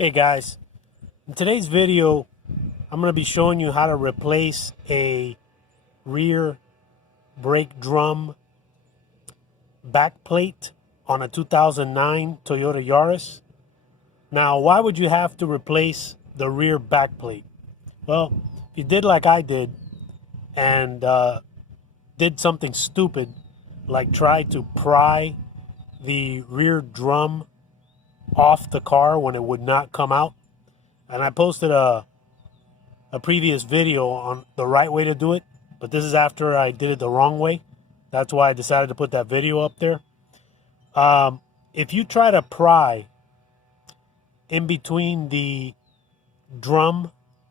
Hey guys, in today's video I'm going to be showing you how to replace a rear brake drum back plate on a 2009 Toyota Yaris. Now, why would you have to replace the rear back plate? Well, if you did like I did and did something stupid like try to pry the rear drum off the car when it would not come out, and I posted a previous video on the right way to do it, but this is after I did it the wrong way. That's why I decided to put that video up there. If you try to pry in between the drum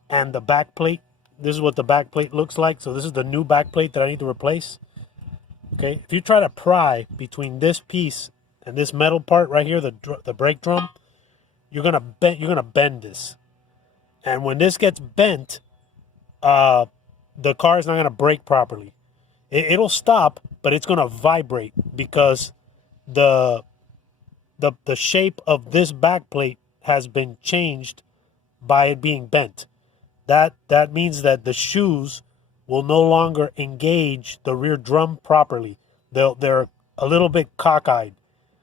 and the back plate, this is what the back plate looks like. So this is the new back plate that I need to replace. Okay, if you try to pry between this piece and this metal part right here, the brake drum, you're gonna bend this, and when this gets bent, the car is not going to brake properly. It'll stop, but it's going to vibrate because the shape of this back plate has been changed by it being bent. That means that the shoes will no longer engage the rear drum properly. They're a little bit cockeyed,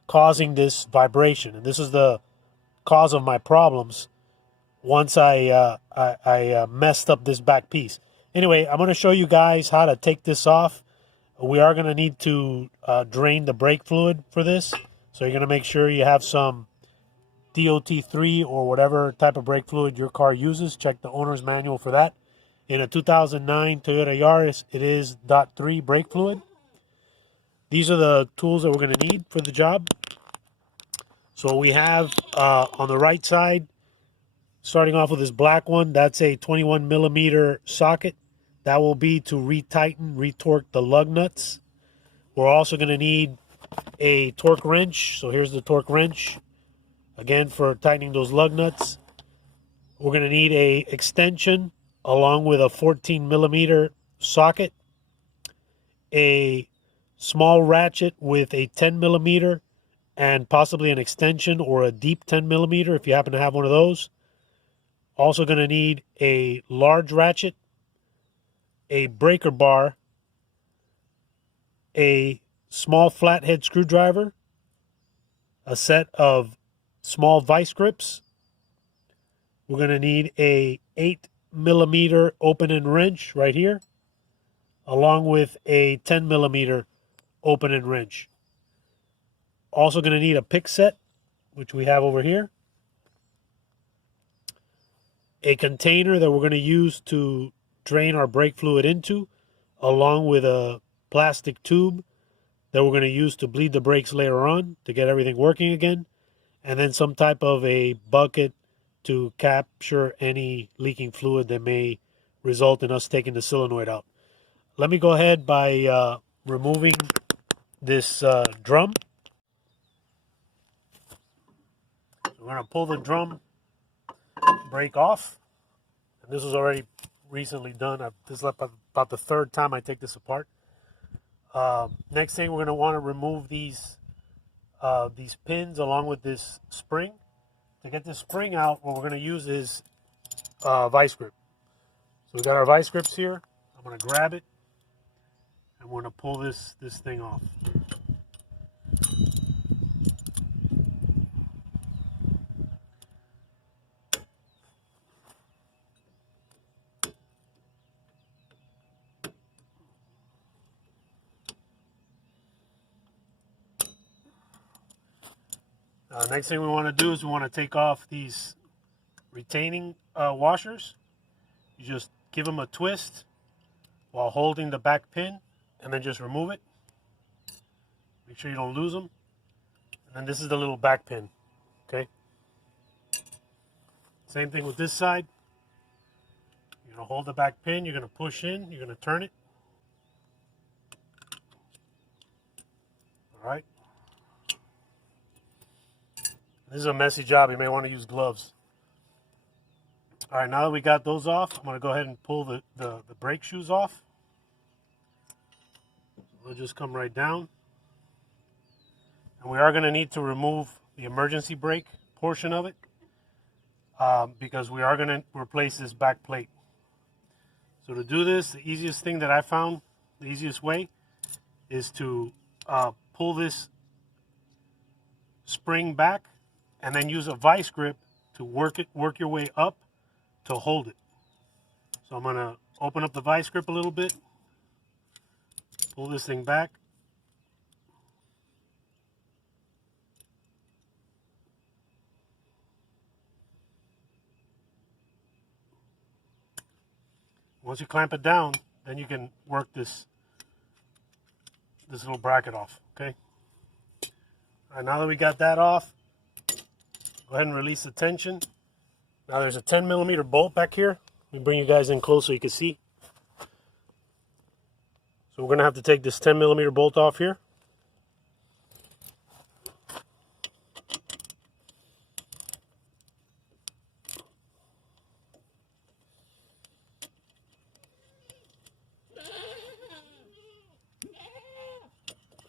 causing this vibration, and this is the cause of my problems once I messed up this back piece. Anyway, I'm going to show you guys how to take this off. We are going to need to drain the brake fluid for this. So you're going to make sure you have some DOT3 or whatever type of brake fluid your car uses. Check the owner's manual for that. In a 2009 Toyota Yaris, it is DOT3 brake fluid. These are the tools that we're going to need for the job. So we have on the right side, starting off with this black one, that's a 21 millimeter socket. That will be to retighten, retorque the lug nuts. We're also going to need a torque wrench. So here's the torque wrench, again for tightening those lug nuts. We're going to need a extension along with a 14 millimeter socket, a small ratchet with a 10 millimeter and possibly an extension or a deep 10 millimeter if you happen to have one of those. Also going to need a large ratchet, a breaker bar, a small flathead screwdriver, a set of small vice grips. We're going to need a 8 millimeter open end wrench right here, along with a 10 millimeter open end wrench. Also going to need a pick set, which we have over here, a container that we're going to use to drain our brake fluid into, along with a plastic tube that we're going to use to bleed the brakes later on to get everything working again, and then some type of a bucket to capture any leaking fluid that may result in us taking the solenoid out. Let me go ahead by removing this drum. So we're going to pull the drum brake off. And this was already recently done. This is about the third time I take this apart. Next thing, we're going to want to remove these pins along with this spring. To get this spring out, what we're going to use is vice grip. So we got our vice grips here. I'm going to grab it, and we're going to pull this thing off. Next thing we want to do is we want to take off these retaining washers. You just give them a twist while holding the back pin, and then just remove it. Make sure you don't lose them. And then this is the little back pin. Okay. Same thing with this side. You're going to hold the back pin. You're going to push in. You're going to turn it. All right. This is a messy job. You may want to use gloves. All right, now that we got those off, I'm going to go ahead and pull the brake shoes off. They'll just come right down. And we are going to need to remove the emergency brake portion of it. because we are going to replace this back plate. So to do this, the easiest thing that I found, the easiest way, is to pull this spring back and then use a vice grip to work your way up to hold it. So I'm going to open up the vice grip a little bit, pull this thing back. Once you clamp it down, then you can work this little bracket off, okay? All right, now that we got that off, go ahead and release the tension. Now there's a 10mm bolt back here. Let me bring you guys in close so you can see. So we're going to have to take this 10mm bolt off here.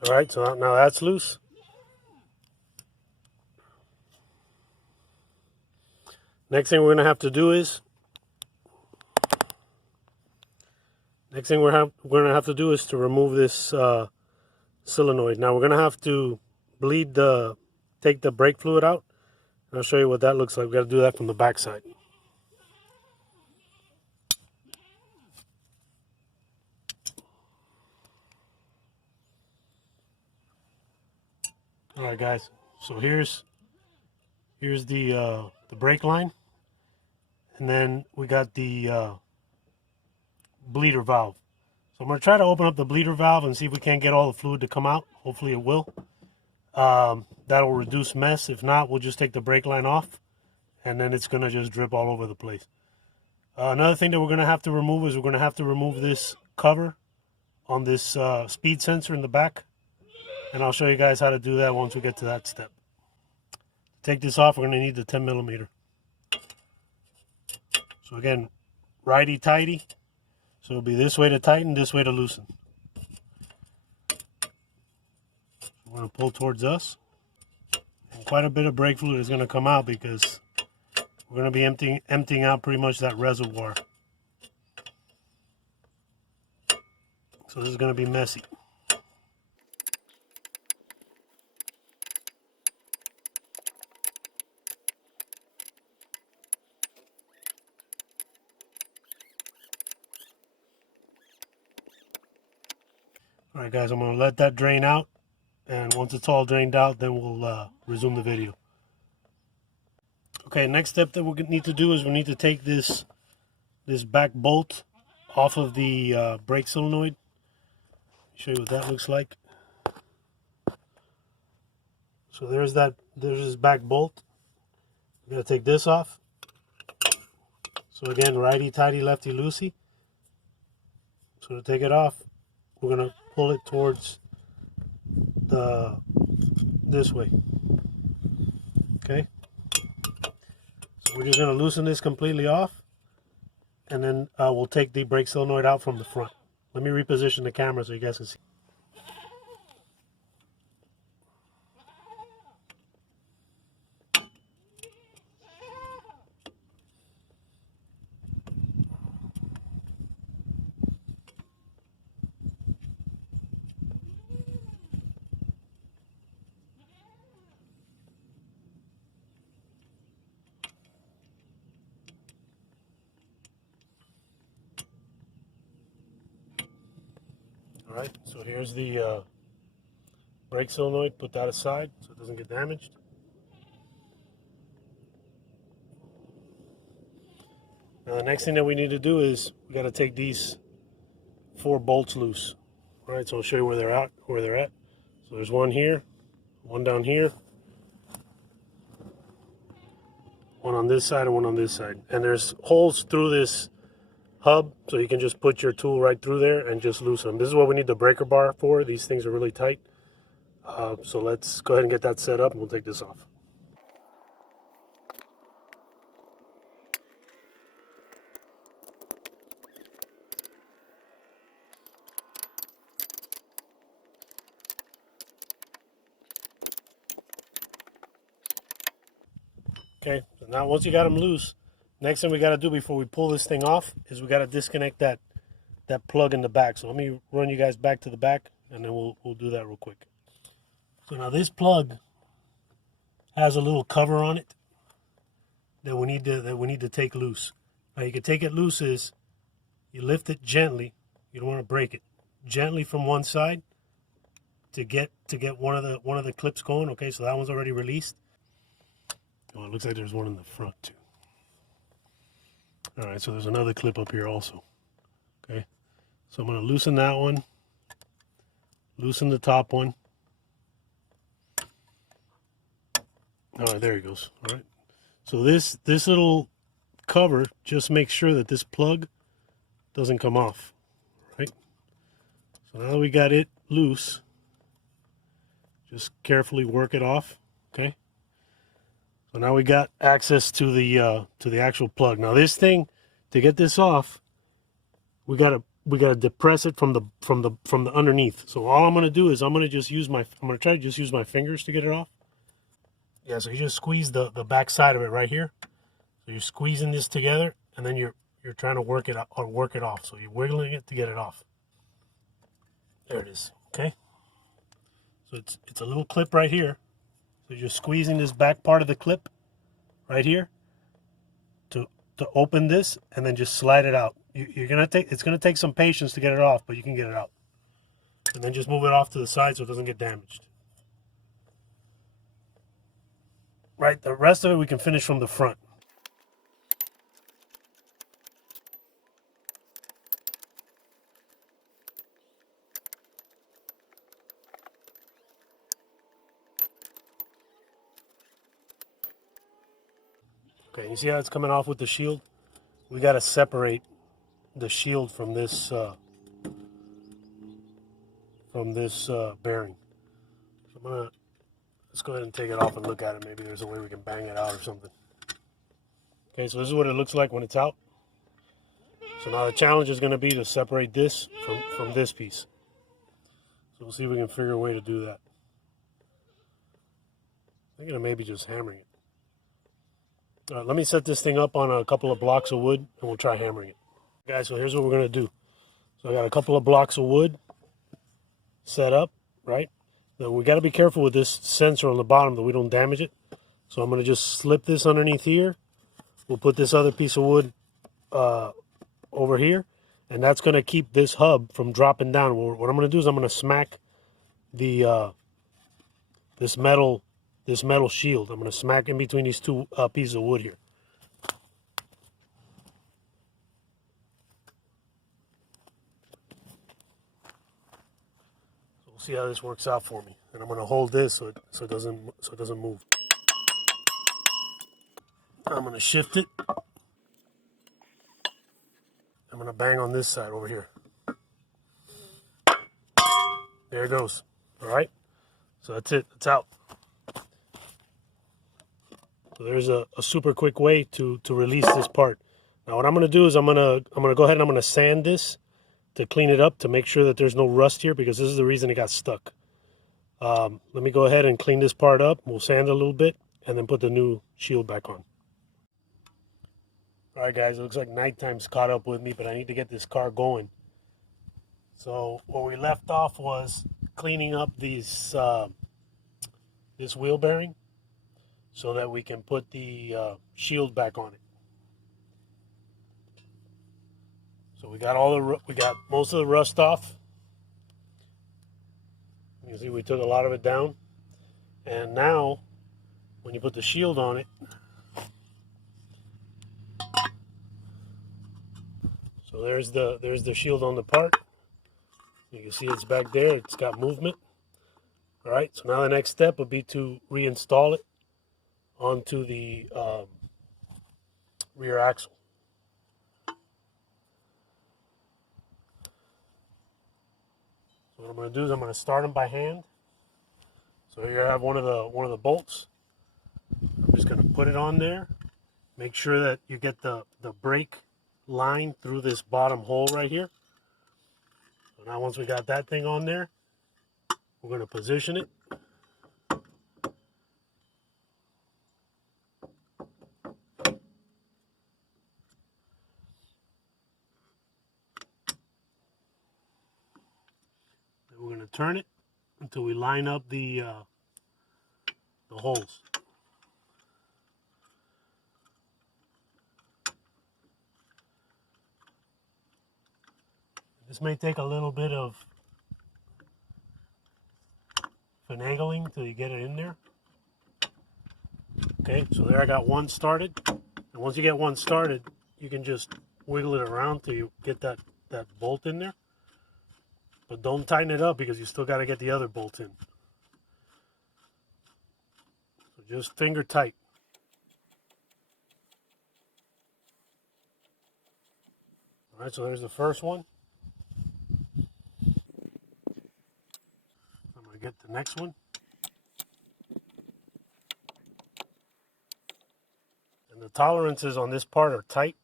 All right, so now that's loose. Next thing we're going to have to do is to remove this solenoid. Now we're going to have to take the brake fluid out. And I'll show you what that looks like. We've got to do that from the back side. All right, guys. So here's the brake line, and then we got the bleeder valve. So I'm going to try to open up the bleeder valve and see if we can't get all the fluid to come out. Hopefully it will. That'll reduce mess. If not, we'll just take the brake line off, and then it's going to just drip all over the place. Another thing that we're going to have to remove is we're going to have to remove this cover on this speed sensor in the back. And I'll show you guys how to do that once we get to that step. To take this off, we're going to need the 10mm. So again, righty-tighty. So it'll be this way to tighten, this way to loosen. We're going to pull towards us. And quite a bit of brake fluid is going to come out because we're going to be emptying out pretty much that reservoir. So this is going to be messy. All right, guys, I'm going to let that drain out. And once it's all drained out, then we'll resume the video. Okay, next step that we need to do is we need to take this back bolt off of the brake solenoid. Show you what that looks like. So there's this back bolt. We're going to take this off. So again, righty-tighty, lefty-loosey. So to take it off, we're going to pull it towards this way. Okay. So we're just going to loosen this completely off, and then we'll take the brake solenoid out from the front. Let me reposition the camera so you guys can see. Alright, so here's the brake solenoid. Put that aside so it doesn't get damaged. Now the next thing that we need to do is we got to take these 4 bolts loose. Alright, so I'll show you where they're at. So there's one here, one down here, one on this side and one on this side. And there's holes through this hub, so you can just put your tool right through there and just loosen them. This is what we need the breaker bar for. These things are really tight. So let's go ahead and get that set up and we'll take this off. Okay, so So now once you got them loose, next thing we got to do before we pull this thing off is we got to disconnect that plug in the back. So let me run you guys back to the back, and then we'll do that real quick. So now this plug has a little cover on it that we need to take loose. Now you can take it loose is you lift it gently. You don't want to break it. Gently from one side to get one of the clips going. Okay, so that one's already released. Oh, it looks like there's one in the front too. All right, so there's another clip up here also. Okay, so I'm going to loosen that one. Loosen the top one. All right, there he goes. All right. So this little cover just makes sure that this plug doesn't come off, right? So now that we got it loose, just carefully work it off, okay? So now we got access to the actual plug. Now this thing, to get this off, we gotta depress it from the underneath. So all I'm gonna do is I'm gonna try to just use my fingers to get it off. Yeah, so you just squeeze the back side of it right here. So you're squeezing this together, and then you're trying to work it off. So you're wiggling it to get it off. There it is. Okay. So it's a little clip right here. So you're squeezing this back part of the clip right here to open this, and then just slide it out. It's gonna take some patience to get it off, but you can get it out. And then just move it off to the side so it doesn't get damaged. Right, the rest of it we can finish from the front. Okay, you see how it's coming off with the shield? We got to separate the shield from this bearing. So let's go ahead and take it off and look at it. Maybe there's a way we can bang it out or something. Okay, so this is what it looks like when it's out. So now the challenge is going to be to separate this from this piece. So we'll see if we can figure a way to do that. I'm thinking of maybe just hammering it. All right, let me set this thing up on a couple of blocks of wood, and we'll try hammering it. Guys, so here's what we're going to do. So I got a couple of blocks of wood set up, right? Now we got to be careful with this sensor on the bottom that we don't damage it. So I'm going to just slip this underneath here. We'll put this other piece of wood over here, and that's going to keep this hub from dropping down. What I'm going to do is I'm going to smack the this metal shield. I'm going to smack in between these two pieces of wood here. So we'll see how this works out for me. And I'm going to hold this so it doesn't move. I'm going to shift it. I'm going to bang on this side over here. There it goes. All right. So that's it. It's out. So there's a super quick way to release this part. Now what I'm going to do is I'm going to go ahead and I'm going to sand this to clean it up, to make sure that there's no rust here, because this is the reason it got stuck. Let me go ahead and clean this part up. We'll sand it a little bit and then put the new shield back on. All right, guys, it looks like nighttime's caught up with me, but I need to get this car going. So where we left off was cleaning up these this wheel bearing so that we can put the shield back on it. So we got most of the rust off. You can see we took a lot of it down. And now when you put the shield on it, so there's the shield on the part. You can see it's back there. It's got movement. All right, so now the next step would be to reinstall it onto the rear axle. So what I'm going to do is I'm going to start them by hand. So here I have one of the bolts. I'm just going to put it on there. Make sure that you get the brake line through this bottom hole right here. So now once we got that thing on there, we're going to position it. turn it until we line up the holes. This may take a little bit of finagling until you get it in there. Okay, so there I got one started. And once you get one started, you can just wiggle it around till you get that bolt in there. But don't tighten it up because you still got to get the other bolt in. So just finger tight. All right, so there's the first one. I'm going to get the next one. And the tolerances on this part are tight,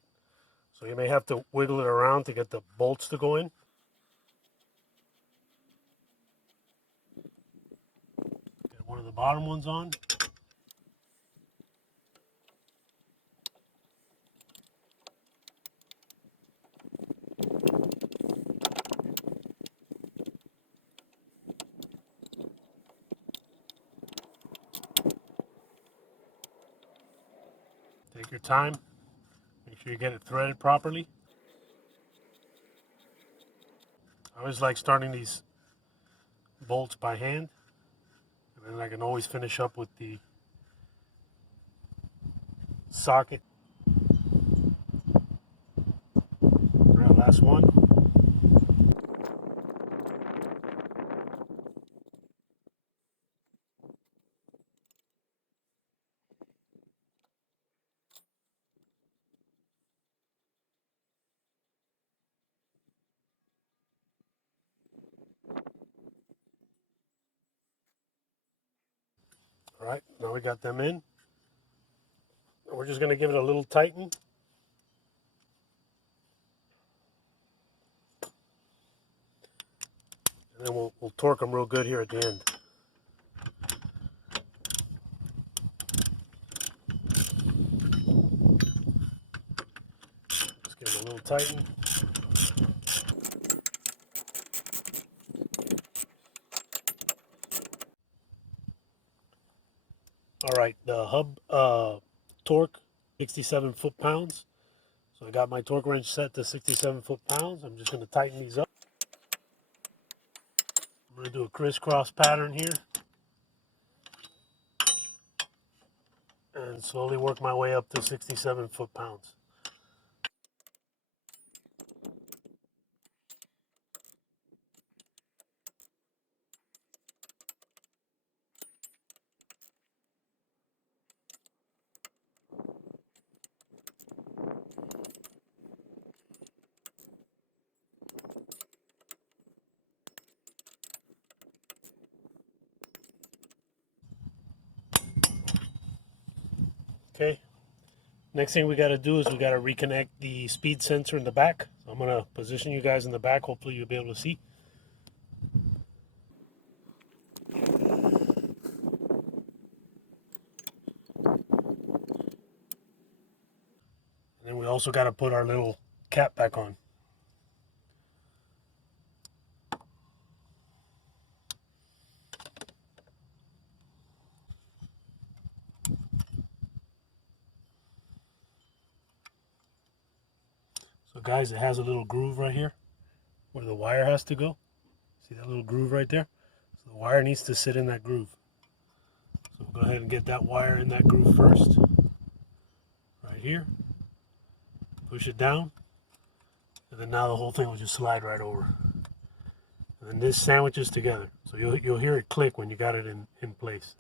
so you may have to wiggle it around to get the bolts to go in. Get one of the bottom ones on. Take your time. Make sure you get it threaded properly. I always like starting these bolts by hand, and then I can always finish up with the socket. All right, last one. All right, now we got them in. We're just going to give it a little tighten. And then we'll torque them real good here at the end. Just give them a little tighten. All right, the hub torque, 67 foot-pounds. So I got my torque wrench set to 67 foot-pounds. I'm just going to tighten these up. I'm going to do a crisscross pattern here. And slowly work my way up to 67 foot-pounds. Okay. Next thing we got to do is we got to reconnect the speed sensor in the back. So I'm going to position you guys in the back. Hopefully you'll be able to see. And then we also got to put our little cap back on. So guys, it has a little groove right here where the wire has to go. See that little groove right there? So the wire needs to sit in that groove. So we'll go ahead and get that wire in that groove first. Right here. Push it down. And then now the whole thing will just slide right over. And then this sandwiches together. So you'll hear it click when you got it in place.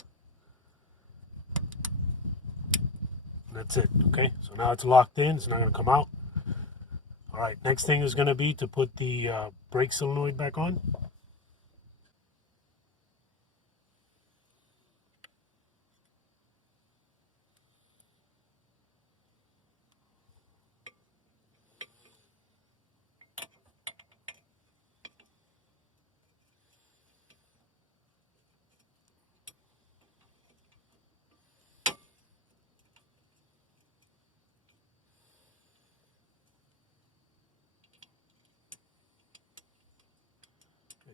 And that's it, okay? So now it's locked in, it's not gonna come out. All right, next thing is gonna be to put the brake solenoid back on.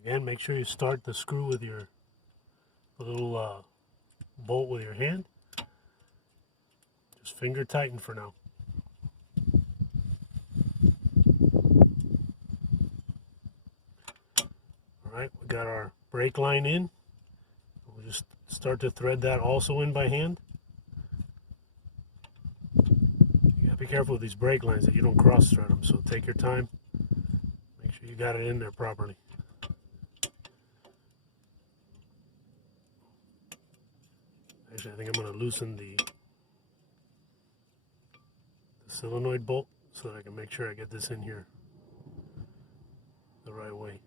Again, make sure you start the screw with your little bolt with your hand. Just finger tighten for now. Alright, we got our brake line in. We'll just start to thread that also in by hand. You gotta be careful with these brake lines that you don't cross thread them, so take your time. Make sure you got it in there properly. Actually, I think I'm going to loosen the solenoid bolt so that I can make sure I get this in here the right way.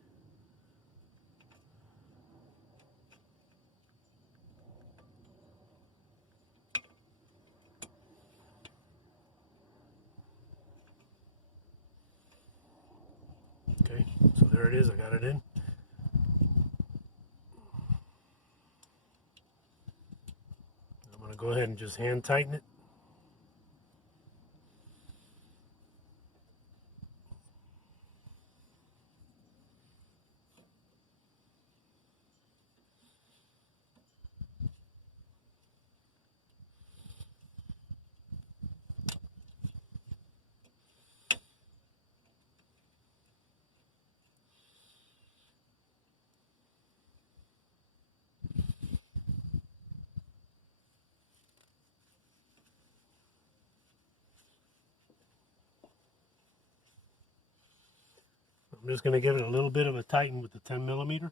Okay, so there it is, I got it in. I'm going to go ahead and just hand tighten it. I'm just going to give it a little bit of a tighten with the 10mm.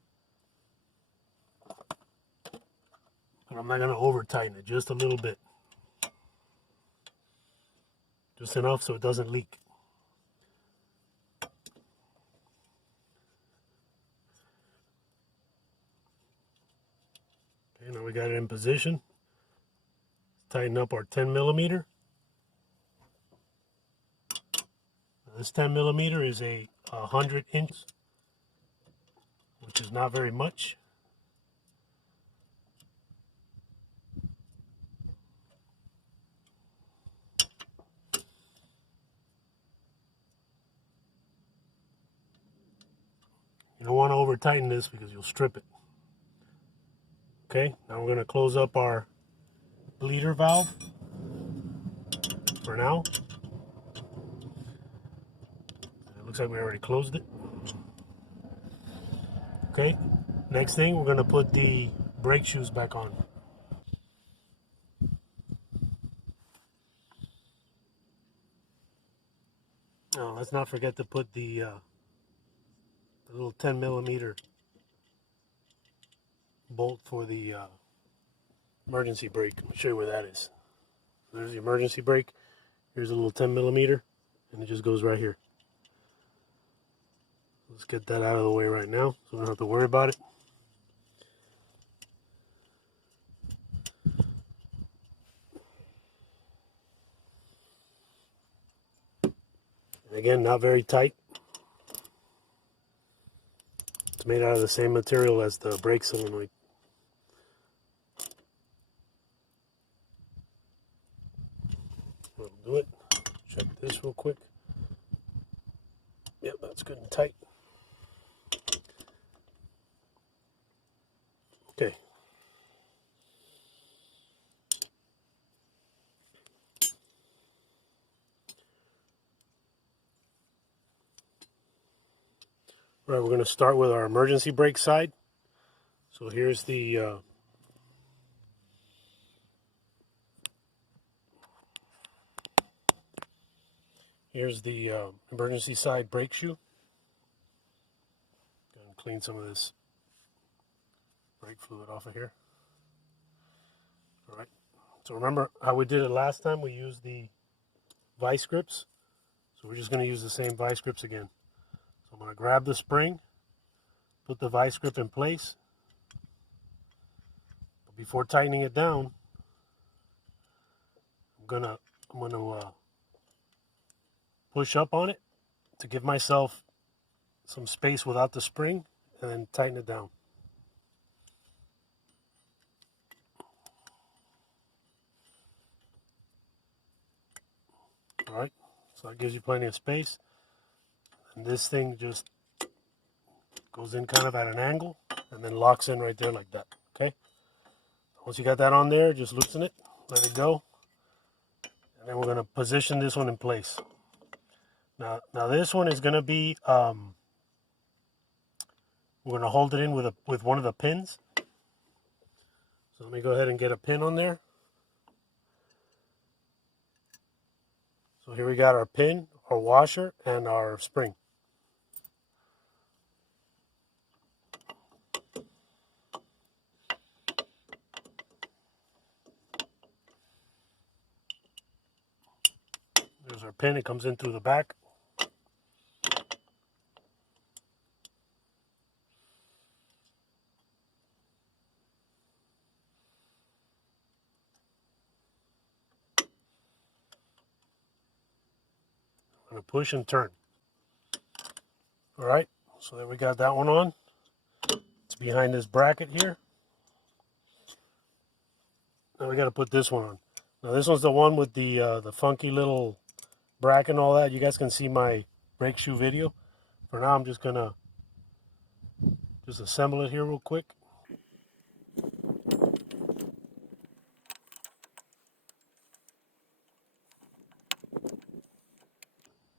But I'm not going to over tighten it, just a little bit. Just enough so it doesn't leak. Okay, now we got it in position. Tighten up our 10mm. This 10mm is a 100 inch, which is not very much. You don't want to over tighten this because you'll strip it. Okay, now we're going to close up our bleeder valve for now. It looks like we already closed it. Okay, next thing we're going to put the brake shoes back on. Now let's not forget to put the little 10mm bolt for the emergency brake. Let me show you where that is. There's the emergency brake. Here's a little 10mm, and it just goes right here. Let's get that out of the way right now so we don't have to worry about it. And again, not very tight. It's made out of the same material as the brake solenoid. That'll do it. Check this real quick. Yep, that's good and tight. Okay. All right, we're going to start with our emergency brake side. So here's the emergency side brake shoe. Gonna clean some of this brake fluid off of here. All right. So remember how we did it last time? We used the vice grips. So we're just going to use the same vice grips again. So I'm going to grab the spring, put the vice grip in place. But before tightening it down, I'm gonna push up on it to give myself some space without the spring, and then tighten it down. All right, so that gives you plenty of space. And this thing just Goes in kind of at an angle and then locks in right there like that. Okay. Once you got that on there, just loosen it, let it go, and then we're going to position this one in place. Now this one is going to be we're going to hold it in with one of the pins. So let me go ahead and get a pin on there. So here we got our pin, our washer, and our spring. There's our pin. It comes in through the back. I'm going to push and turn. All right, so there we got that one on. It's behind this bracket here. Now we got to put this one on. Now this one's the one with the funky little bracket and all that. You guys can see my brake shoe video. For now, I'm just gonna assemble it here real quick.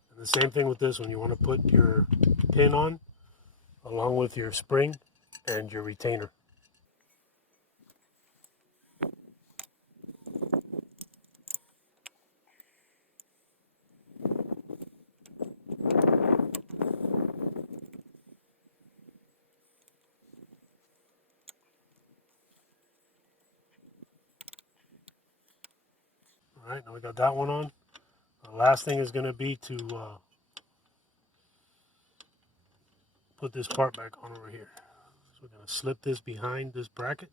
And the same thing with this one. You want to put your pin on along with your spring and your retainer. All right, now we got that one on. The last thing is going to be to put this part back on over here. So we're going to slip this behind this bracket.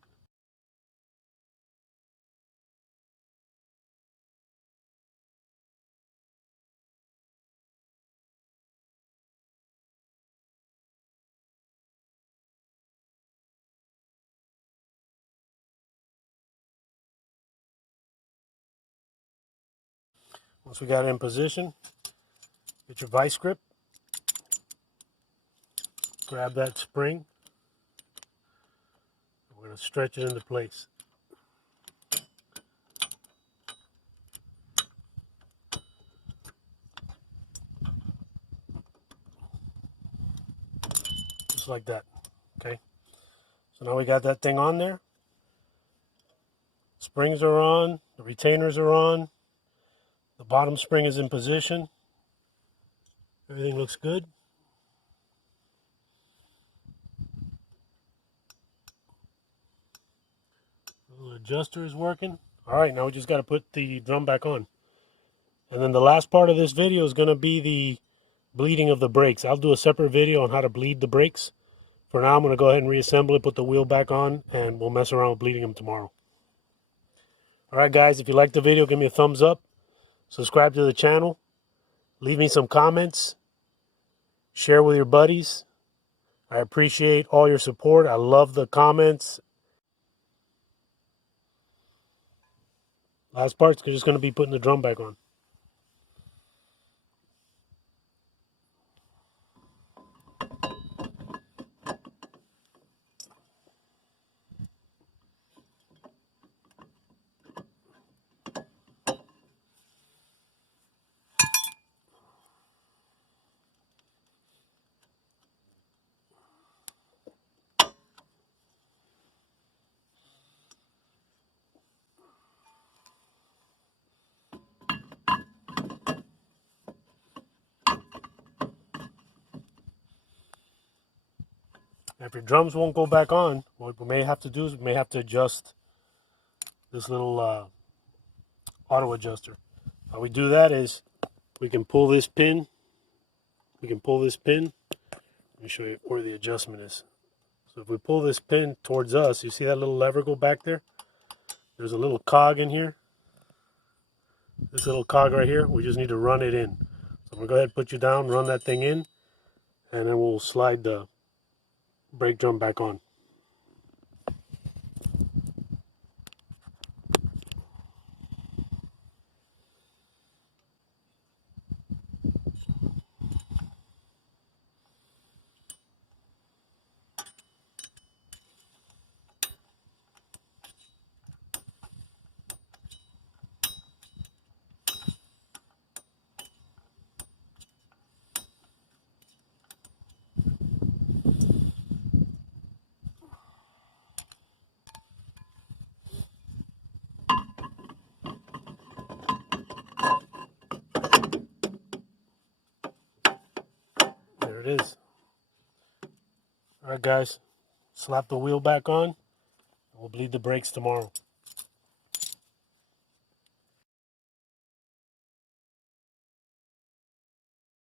Once we got it in position, get your vice grip, grab that spring, we're going to stretch it into place. Just like that, okay? So now we got that thing on there. Springs are on, the retainers are on, the bottom spring is in position. Everything looks good. The little adjuster is working. All right, now we just got to put the drum back on. And then the last part of this video is going to be the bleeding of the brakes. I'll do a separate video on how to bleed the brakes. For now, I'm going to go ahead and reassemble it, put the wheel back on, and we'll mess around with bleeding them tomorrow. All right, guys, if you liked the video, give me a thumbs up. Subscribe to the channel. Leave me some comments. Share with your buddies. I appreciate all your support. I love the comments. Last part's just going to be putting the drum back on. If your drums won't go back on, what we may have to do is we may have to adjust this little auto adjuster. How we do that is we can pull this pin. Let me show you where the adjustment is. So if we pull this pin towards us, you see that little lever go back there? There's a little cog in here. This little cog right here, we just need to run it in. So I'm going to go ahead and put you down, run that thing in, and then we'll slide the brake drum back on. There it is. All right, guys. Slap the wheel back on. We'll bleed the brakes tomorrow.